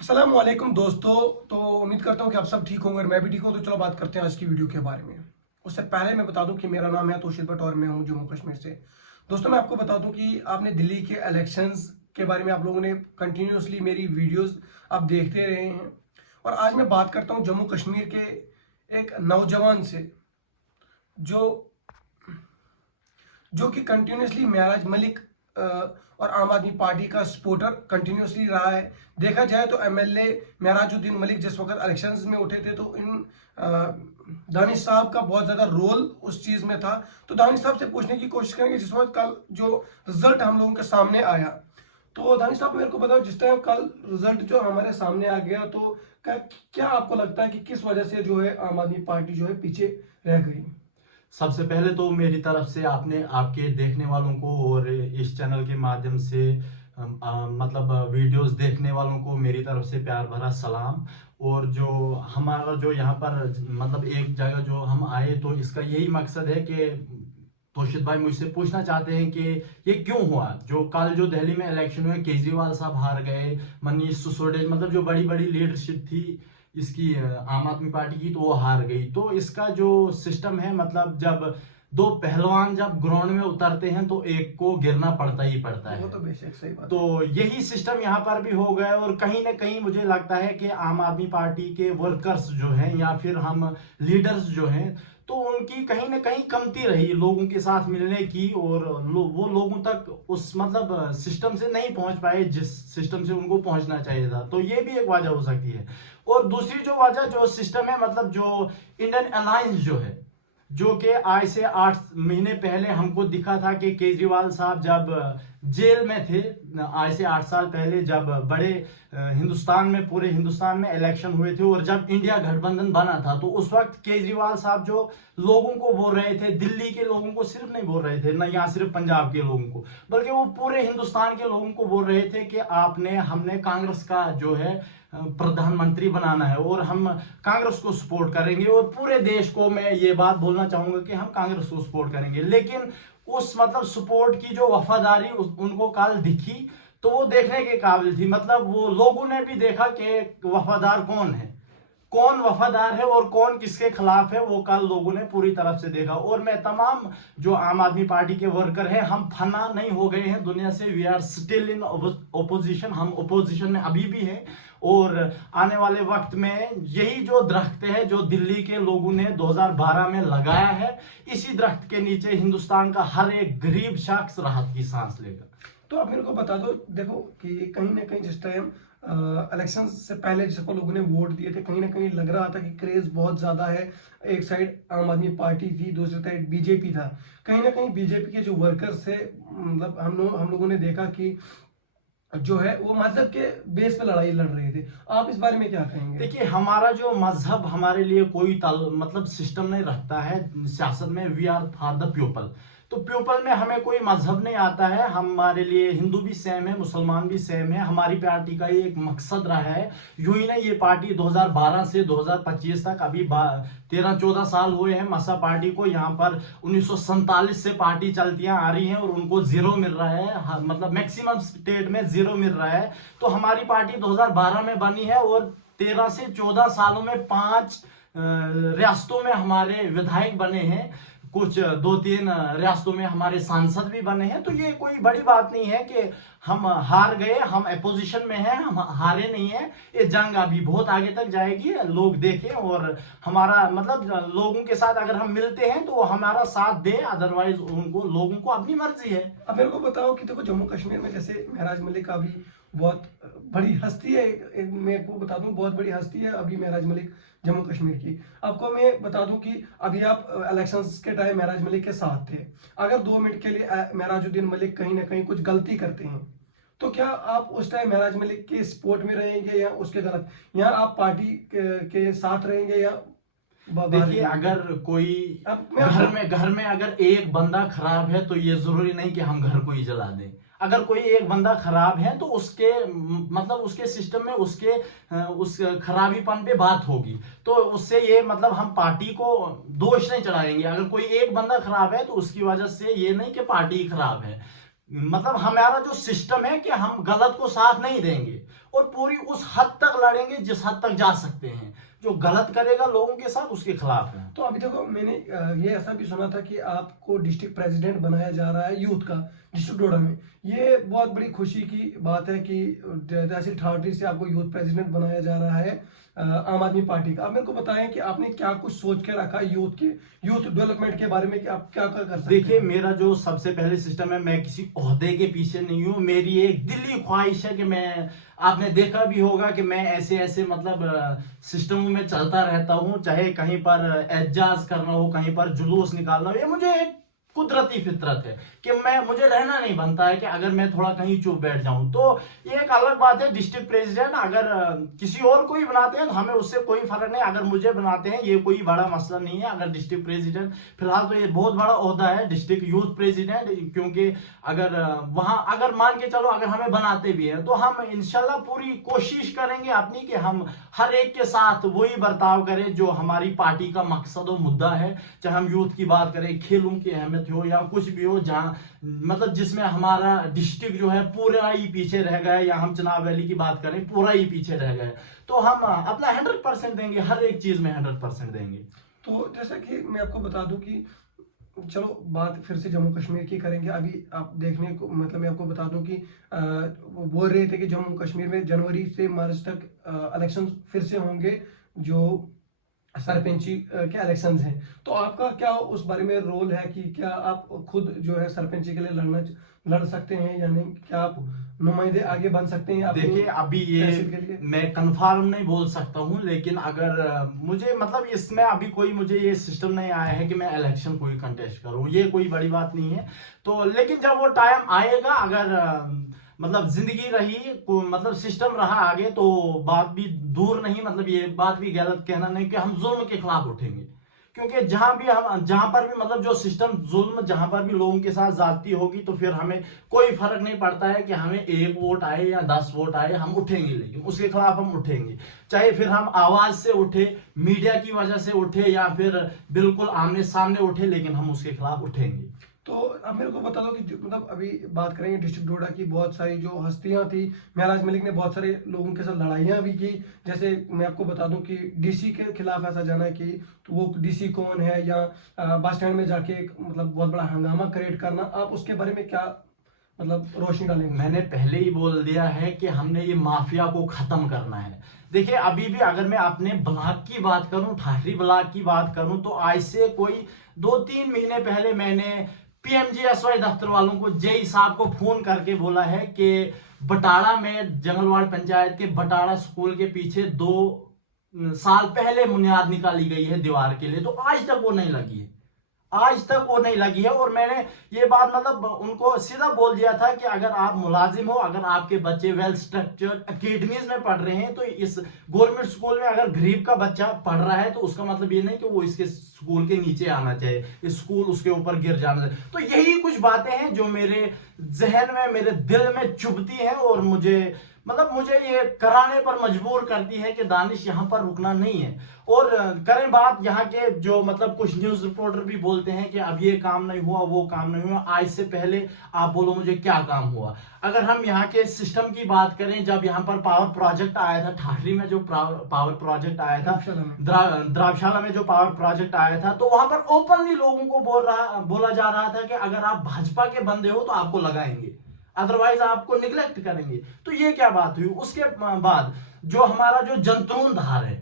अस्सलाम वालेकुम दोस्तों। तो उम्मीद करता हूँ कि आप सब ठीक होंगे और मैं भी ठीक हूँ। तो चलो बात करते हैं आज की वीडियो के बारे में। उससे पहले मैं बता दूं कि मेरा नाम है तौशीद भट्ट और मैं हूँ जम्मू कश्मीर से। दोस्तों मैं आपको बता दूं कि आपने दिल्ली के इलेक्शंस के बारे में आप लोगों ने कंटिन्यूसली मेरी वीडियोस आप देखते रहे हैं। और आज मैं बात करता हूँ जम्मू कश्मीर के एक नौजवान से जो जो कि कंटिन्यूसली महराज मलिक और आम आदमी पार्टी का सपोर्टर कंटिन्यूसली रहा है। देखा जाए तो एमएलए महराजुद्दीन मलिक जिस वक्त इलेक्शंस में उठे थे तो इन दानिश साहब का बहुत ज्यादा रोल उस चीज में था। तो दानिश साहब से पूछने की कोशिश करेंगे जिस वक्त कल जो रिजल्ट हम लोगों के सामने आया। तो दानिश साहब मेरे को बताओ, जिस टाइम कल रिजल्ट जो हमारे सामने आ गया तो क्या आपको लगता है कि किस वजह से जो है आम आदमी पार्टी जो है पीछे रह गई? सबसे पहले तो मेरी तरफ से आपने आपके देखने वालों को और इस चैनल के माध्यम से मतलब वीडियोस देखने वालों को मेरी तरफ से प्यार भरा सलाम। और जो हमारा जो यहाँ पर मतलब एक जगह जो हम आए तो इसका यही मकसद है कि तोशिद भाई मुझसे पूछना चाहते हैं कि ये क्यों हुआ। जो कल जो दिल्ली में इलेक्शन हुए केजरीवाल साहब हार गए, मनीष सिसोदिया मतलब जो बड़ी बड़ी लीडरशिप थी इसकी आम आदमी पार्टी की तो वो हार गई। तो इसका जो सिस्टम है मतलब जब दो पहलवान जब ग्राउंड में उतरते हैं तो एक को गिरना पड़ता ही पड़ता वो है। तो बेशक सही बात तो है। यही सिस्टम यहाँ पर भी हो गया है और कहीं ना कहीं मुझे लगता है कि आम आदमी पार्टी के वर्कर्स जो हैं या फिर हम लीडर्स जो हैं तो उनकी कहीं ना कहीं कमती रही लोगों के साथ मिलने की और वो लोगों तक उस मतलब सिस्टम से नहीं पहुंच पाए जिस सिस्टम से उनको पहुंचना चाहिए था। तो ये भी एक वजह हो सकती है। और दूसरी जो वजह जो सिस्टम है मतलब जो इंडियन अलायंस जो है जो कि आज से 8 महीने पहले हमको दिखा था कि केजरीवाल साहब जब जेल में थे, आज से 8 साल पहले जब बड़े हिंदुस्तान में पूरे हिंदुस्तान में इलेक्शन हुए थे और जब इंडिया गठबंधन बना था तो उस वक्त केजरीवाल साहब जो लोगों को बोल रहे थे, दिल्ली के लोगों को सिर्फ नहीं बोल रहे थे, ना यहाँ सिर्फ पंजाब के लोगों को बल्कि वो पूरे हिंदुस्तान के लोगों को बोल रहे थे कि आपने हमने कांग्रेस का जो है प्रधानमंत्री बनाना है और हम कांग्रेस को सपोर्ट करेंगे और पूरे देश को मैं ये बात बोलना चाहूंगा कि हम कांग्रेस को सपोर्ट करेंगे। लेकिन उस मतलब सपोर्ट की जो वफादारी उनको कल दिखी तो वो देखने के काबिल थी। मतलब वो लोगों ने भी देखा कि वफादार कौन है, कौन वफादार है और कौन किसके खिलाफ है, वो कल लोगों ने पूरी तरफ से देखा। और मैं तमाम जो आम आदमी पार्टी के वर्कर हैं हम फना नहीं हो गए हैं दुनिया से, we are still in opposition, हम ओपोजिशन में अभी भी हैं। और आने वाले वक्त में यही जो दरख्त है जो दिल्ली के लोगों ने 2012 में लगाया है, इसी दरख्त के नीचे हिंदुस्तान का हर एक गरीब शख्स राहत की सांस लेगा। तो आप मेरे को बता दो, देखो कि कहीं ना कहीं जिस टाइम इलेक्शन से पहले जिसको लोगों ने वोट दिए थे कहीं ना कहीं लग रहा था कि क्रेज बहुत ज्यादा है। एक साइड आम आदमी पार्टी थी, दूसरी साइड बीजेपी था। कहीं ना कहीं बीजेपी के जो वर्कर्स थे, मतलब हम लोगों ने देखा कि जो है वो मजहब के बेस पे लड़ाई लड़ रहे थे। आप इस बारे में क्या कहेंगे? देखिए हमारा जो मजहब हमारे लिए कोई मतलब सिस्टम नहीं रखता है सियासत में, we are for the people. तो पीपल में हमें कोई मजहब नहीं आता है, हमारे लिए हिंदू भी सेम है, मुसलमान भी सेम है। हमारी पार्टी का ये एक मकसद रहा है। यूं ही नहीं, ये पार्टी 2012 से 2025 तक अभी 13-14 साल हुए हैं मसा पार्टी को यहाँ पर। 1947 से पार्टी चलतियां आ रही हैं और उनको जीरो मिल रहा है, मतलब मैक्सिमम स्टेट में जीरो मिल रहा है। तो हमारी पार्टी 2012 में बनी है और 13 से 14 सालों में 5 रियासतों में हमारे विधायक बने हैं, कुछ 2-3 रियासतों में हमारे सांसद भी बने हैं। तो ये कोई बड़ी बात नहीं है कि हम हार गए, हम अपोजिशन में हैं, हम हारे नहीं हैं। ये जंग अभी बहुत आगे तक जाएगी, लोग देखें। और हमारा मतलब लोगों के साथ अगर हम मिलते हैं तो वो हमारा साथ दे, अदरवाइज उनको लोगों को अपनी मर्जी है। अब मेरे को बताओ कि देखो जम्मू कश्मीर में जैसे महराज मलिक अभी बहुत बड़ी हस्ती है। मैं आपको बता दूं बहुत बड़ी हस्ती है अभी महराज मलिक जम्मू कश्मीर की। आपको मैं बता दूं कि अभी आप इलेक्शंस के टाइम महराज मलिक के साथ थे। अगर 2 मिनट के लिए महराजुद्दीन मलिक कहीं ना कहीं कुछ गलती करते हैं तो क्या आप उस टाइम महराज मलिक के सपोर्ट में रहेंगे या उसके गलत, या आप पार्टी के साथ रहेंगे या बाहर देखिए रहेंगे? अगर कोई अब मैं घर में अगर एक बंदा खराब है तो ये जरूरी नहीं कि हम घर को ही जला दें। अगर कोई एक बंदा खराब है तो उसके मतलब उसके सिस्टम में उसके उस खराबीपन पे बात होगी। तो उससे ये मतलब हम पार्टी को दोष नहीं चढ़ाएंगे। अगर कोई एक बंदा खराब है तो उसकी वजह से ये नहीं कि पार्टी खराब है। मतलब हमारा जो सिस्टम है कि हम गलत को साथ नहीं देंगे और पूरी उस हद तक लड़ेंगे जिस हद तक जा सकते हैं। जो गलत करेगा लोगों के साथ उसके खिलाफ है। तो अभी देखो, मैंने ये ऐसा भी सुना था कि आपको डिस्ट्रिक्ट प्रेसिडेंट बनाया जा रहा है यूथ का डिस्ट्रिक्ट डोडा में। ये बहुत बड़ी खुशी की बात है कि तहसील ठाठरी से आपको यूथ प्रेसिडेंट बनाया जा रहा है आम आदमी पार्टी का। आप मेरे को बताएं कि आपने क्या कुछ सोच के रखा है यूथ डेवलपमेंट के बारे में, कि आप क्या क्या कर सकते हैं। देखिए, मेरा जो सबसे पहले सिस्टम है, मैं किसी ओहदे के पीछे नहीं हूँ। मेरी एक दिली ख्वाहिश है कि मैं, आपने देखा भी होगा कि मैं ऐसे ऐसे मतलब सिस्टमों में चलता रहता हूँ, चाहे कहीं पर एजाज करना हो, कहीं पर जुलूस निकालना हो। ये मुझे एक कुदरती फितरत है कि मुझे रहना नहीं बनता है कि अगर मैं थोड़ा कहीं चुप बैठ जाऊं। तो ये एक अलग बात है। डिस्ट्रिक्ट प्रेसिडेंट अगर किसी और को ही बनाते हैं तो हमें उससे कोई फर्क नहीं। अगर मुझे बनाते हैं ये कोई बड़ा मसला नहीं है। अगर डिस्ट्रिक्ट प्रेसिडेंट, फिलहाल तो ये बहुत बड़ा ओहदा है डिस्ट्रिक्ट यूथ प्रेसिडेंट, क्योंकि अगर वहां अगर मान के चलो अगर हमें बनाते भी हैं तो हम इंशाल्लाह पूरी कोशिश करेंगे अपनी कि हम हर एक के साथ वही बर्ताव करें जो हमारी पार्टी का मकसद और मुद्दा है। चाहे हम यूथ की बात करें, खेलों की अहमियत हो या कुछ भी हो, जहां मतलब जिसमें हमारा डिस्ट्रिक्ट जो है पूरा ही पीछे रह गया, या हम चनाब वैली की बात करें पूरा ही पीछे रह गए, तो हम अपना 100% देंगे, हर एक चीज में 100% देंगे। तो जैसा कि मैं आपको बता दूं कि चलो बात फिर से जम्मू कश्मीर की करेंगे। अभी आप देखने को मतलब मैं आपको बता दूं कि वो बोल रहे थे कि जम्मू कश्मीर में जनवरी से मार्च तक इलेक्शन फिर से होंगे, जो सरपंची के इलेक्शंस हैं। तो आपका क्या उस बारे में रोल है कि क्या आप खुद जो है सरपंची के लिए लड़ सकते हैं या नहीं? क्या आप नुमाइंदे आगे बन सकते हैं? देखिए, अभी ये मैं कंफर्म नहीं बोल सकता हूं, लेकिन अगर मुझे मतलब इसमें अभी कोई मुझे ये सिस्टम नहीं आया है कि मैं इलेक्शन कोई कंटेस्ट करूं, ये कोई बड़ी बात नहीं है। तो लेकिन जब वो टाइम आएगा, अगर मतलब जिंदगी रही, मतलब सिस्टम रहा आगे, तो बात भी दूर नहीं, मतलब ये बात भी गलत कहना नहीं कि हम जुल्म के खिलाफ उठेंगे। क्योंकि जहां पर भी मतलब जो सिस्टम जुल्म, जहां पर भी लोगों के साथ जाती होगी, तो फिर हमें कोई फर्क नहीं पड़ता है कि हमें 1 वोट आए या 10 वोट आए, हम उठेंगे, लेकिन उसके खिलाफ हम उठेंगे। चाहे फिर हम आवाज से उठे, मीडिया की वजह से उठे, या फिर बिल्कुल आमने सामने उठे, लेकिन हम उसके खिलाफ उठेंगे। तो अब मेरे को बता दो कि मतलब अभी बात करेंगे डिस्ट्रिक्ट डोडा की, बहुत सारी जो हस्तियां थी, महराज मलिक ने बहुत सारे लोगों के साथ लड़ाइयां भी की। जैसे मैं आपको बता दूं कि डीसी के खिलाफ ऐसा जाना है कि तो वो डीसी कौन है, या बस स्टैंड में जाके एक मतलब बहुत बड़ा हंगामा क्रिएट करना, आप उसके बारे में क्या मतलब रोशनी डालेंगे? मैंने पहले ही बोल दिया है कि हमने ये माफिया को खत्म करना है। देखिए, अभी भी अगर मैं अपने ब्लॉक की बात करूं, ठाठरी ब्लॉक की बात करूं, तो आज से कोई 2-3 महीने पहले मैंने पीएमजीएसवाई दफ्तर वालों को, जेई साहब को फोन करके बोला है कि बटाड़ा में जंगलवाड़ पंचायत के बटाड़ा स्कूल के पीछे 2 साल पहले बुनियाद निकाली गई है दीवार के लिए, तो आज तक वो नहीं लगी है, आज तक वो नहीं लगी है। और मैंने ये बात मतलब उनको सीधा बोल दिया था कि अगर आप मुलाजिम हो, अगर आपके बच्चे वेल स्ट्रक्चर्ड एकेडमीज में पढ़ रहे हैं, तो इस गवर्नमेंट स्कूल में अगर गरीब का बच्चा पढ़ रहा है, तो उसका मतलब ये नहीं कि वो इसके स्कूल के नीचे आना चाहिए, इस स्कूल उसके ऊपर गिर जाना चाहिए। तो यही कुछ बातें हैं जो मेरे जहन में, मेरे दिल में चुभती हैं, और मुझे ये कराने पर मजबूर करती है कि दानिश यहाँ पर रुकना नहीं है। और करें बात यहाँ के, जो मतलब कुछ न्यूज रिपोर्टर भी बोलते हैं कि अब ये काम नहीं हुआ, वो काम नहीं हुआ। आज से पहले आप बोलो मुझे क्या काम हुआ। अगर हम यहाँ के सिस्टम की बात करें, जब यहाँ पर पावर प्रोजेक्ट आया था, ठाठरी में जो पावर प्रोजेक्ट आया था, द्रावशाला में जो पावर प्रोजेक्ट आया था, तो वहां पर ओपनली लोगों को बोला जा रहा था कि अगर आप भाजपा के बंदे हो तो आपको लगाएंगे, अदरवाइज आपको निग्लेक्ट करेंगे। तो ये क्या बात हुई? उसके बाद जो हमारा जो जंतून धार है,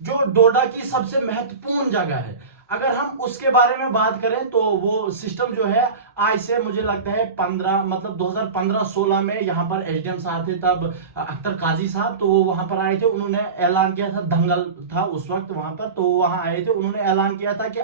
जो डोडा की सबसे महत्वपूर्ण जगह है, अगर हम उसके बारे में बात करें, तो वो सिस्टम जो है आज से मुझे लगता है 2015-16 में यहाँ पर एसडीएम साहब थे, तब अख्तर काजी साहब, तो वो वहां पर आए थे। उन्होंने ऐलान किया था, दंगल था उस वक्त वहां पर, तो वहां आए थे, उन्होंने ऐलान किया था कि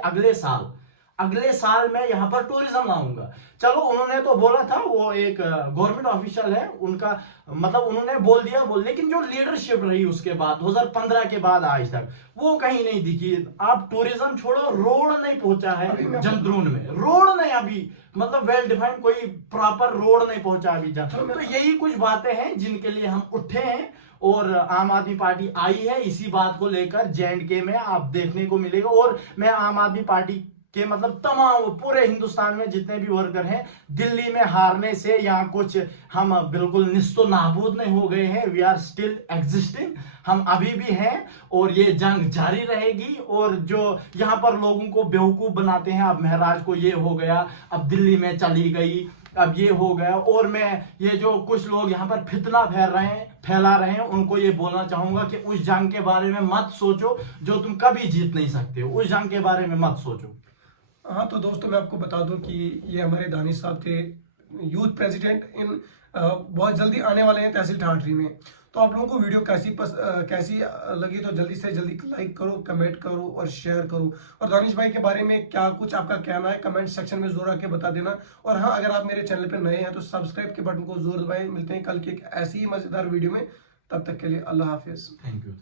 अगले साल मैं यहाँ पर टूरिज्म लाऊंगा। चलो, उन्होंने तो बोला था, वो एक गवर्नमेंट ऑफिशियल है, उनका मतलब उन्होंने बोल दिया, लेकिन जो लीडरशिप रही उसके बाद 2015 के बाद आज तक, वो कहीं नहीं दिखी। आप टूरिज्म छोड़ो, रोड नहीं पहुंचा है जंद्रून में, रोड नहीं अभी, मतलब वेल डिफाइंड कोई प्रॉपर रोड नहीं पहुंचा अभी जंद्रून। तो यही कुछ बातें हैं जिनके लिए हम उठे हैं, और आम आदमी पार्टी आई है इसी बात को लेकर। J&K में आप देखने को मिलेगा, और मैं आम आदमी पार्टी कि मतलब तमाम पूरे हिंदुस्तान में जितने भी वर्कर हैं, दिल्ली में हारने से यहाँ कुछ हम बिल्कुल निस्तो नाबूद नहीं हो गए हैं। वी आर स्टिल एग्जिस्टिंग, हम अभी भी हैं और ये जंग जारी रहेगी। और जो यहाँ पर लोगों को बेवकूफ बनाते हैं, अब महराज को ये हो गया, अब दिल्ली में चली गई, अब ये हो गया। और मैं ये जो कुछ लोग यहाँ पर फितना फैला रहे हैं उनको ये बोलना चाहूंगा कि उस जंग के बारे में मत सोचो जो तुम कभी जीत नहीं सकते हो। उस जंग के बारे में मत सोचो। हाँ तो दोस्तों मैं आपको बता दूं कि ये हमारे दानिश साहब थे, यूथ प्रेसिडेंट इन बहुत जल्दी आने वाले हैं तहसील ठाठरी में। तो आप लोगों को वीडियो कैसी लगी तो जल्दी से जल्दी लाइक करो, कमेंट करो और शेयर करो। और दानिश भाई के बारे में क्या कुछ आपका कहना है कमेंट सेक्शन में जरूर आके बता देना। और हाँ, अगर आप मेरे चैनल पर नए हैं तो सब्सक्राइब के बटन को जरूर दबाएं। मिलते हैं कल की एक ऐसी ही मजेदार वीडियो में, तब तक के लिए अल्लाह हाफिज। Thank you.